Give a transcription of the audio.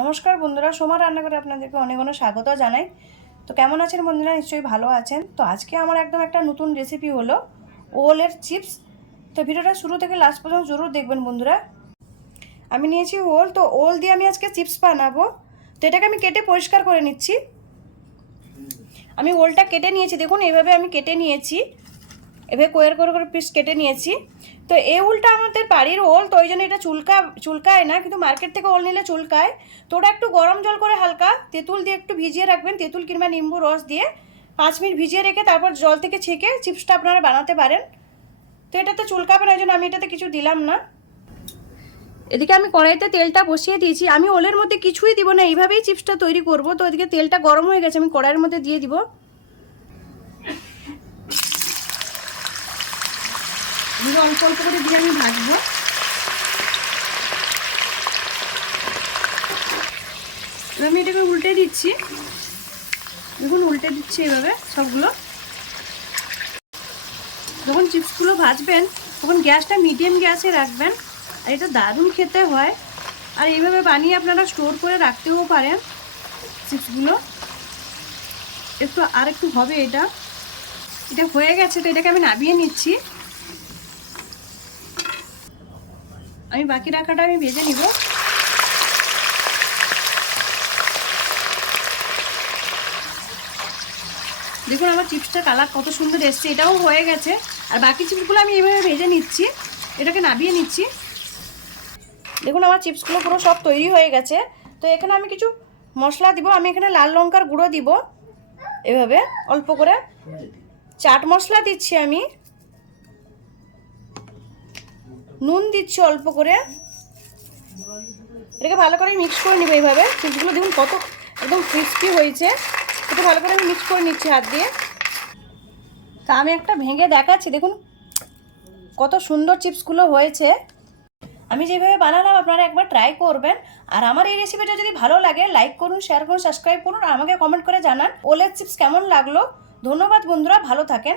নমস্কার বন্ধুরা, সোমা রান্নাঘরে আপনাদেরকে অনেক অনেক স্বাগত জানাই। তো কেমন আছেন বন্ধুরা? নিশ্চয়ই ভালো আছেন। তো আজকে আমার একদম একটা নতুন রেসিপি হলো ওলের চিপস। তো ভিডিওটা শুরু থেকে লাস্ট পর্যন্ত জরুর দেখবেন বন্ধুরা। আমি নিয়েছি ওল, তো ওল দিয়ে আমি আজকে চিপস বানাবো। তো এটাকে আমি কেটে পরিষ্কার করে নিচ্ছি। আমি ওলটা কেটে নিয়েছি, দেখুন এইভাবে আমি কেটে নিয়েছি, এভাবে কোয়ার করে করে পিস কেটে নিয়েছি। তো এই ওলটা আমাদের বাড়ির ওল, তো ওই জন্য এটা চুলকায় না, কিন্তু মার্কেট থেকে ওল নিলে চুলকায়। তো ওটা একটু গরম জল করে হালকা তেঁতুল দিয়ে একটু ভিজিয়ে রাখবেন, তেঁতুল কিংবা নিম্বু রস দিয়ে 5 মিনিট ভিজিয়ে রেখে তারপর জল থেকে ছেঁকে চিপসটা আপনারা বানাতে পারেন। তো এটাতে চুলকাবে না, ওই জন্য আমি এটাতে কিছু দিলাম না। এদিকে আমি কড়াইতে তেলটা বসিয়ে দিয়েছি। আমি ওলের মধ্যে কিছুই দিব না, এইভাবেই চিপসটা তৈরি করব। তো এদিকে তেলটা গরম হয়ে গেছে, আমি কড়াইয়ের মধ্যে দিয়ে দিব। অল্প অল্প করে দিয়ে আমি ভাজবো। আমি এটাকে উল্টে দিচ্ছি, দেখুন উল্টে দিচ্ছি এভাবে সবগুলো। যখন চিপসগুলো ভাজবেন তখন গ্যাসটা মিডিয়াম গ্যাসে রাখবেন, আর এটা দারুণ খেতে হয়। আর এইভাবে বানিয়ে আপনারা স্টোর করে রাখতেও পারেন চিপসগুলো। একটু হবে, এটা হয়ে গেছে। তো এটাকে আমি নামিয়ে নিচ্ছি। আমি বাকি রাখাটা আমি ভেজে নিব। দেখুন আমার চিপসটার কালার কত সুন্দর এসছে, এটাও হয়ে গেছে। আর বাকি চিপসগুলো আমি এইভাবে ভেজে নিচ্ছি, এটাকে নামিয়ে নিচ্ছি। দেখুন আমার চিপসগুলো পুরো সব তৈরি হয়ে গেছে। তো এখানে আমি কিছু মশলা দিব। আমি এখানে লাল লঙ্কার গুঁড়ো দিব, এভাবে অল্প করে। চাট মশলা দিচ্ছি আমি, নুন দিচ্ছি অল্প করে। এটাকে ভালো করে মিক্স করে নিব এইভাবে। চিপসগুলো দেখুন কত একদম ক্রিস্পি হয়েছে। একটু ভালো করে আমি মিক্স করে নিচ্ছি হাত দিয়ে। তা আমি একটা ভেঙে দেখাচ্ছি, দেখুন কত সুন্দর চিপসগুলো হয়েছে। আমি যেভাবে বানালাম আপনারা একবার ট্রাই করবেন। আর আমার এই রেসিপিটা যদি ভালো লাগে লাইক করুন, শেয়ার করুন, সাবস্ক্রাইব করুন, আর আমাকে কমেন্ট করে জানান ওলের চিপস কেমন লাগলো। ধন্যবাদ বন্ধুরা, ভালো থাকেন।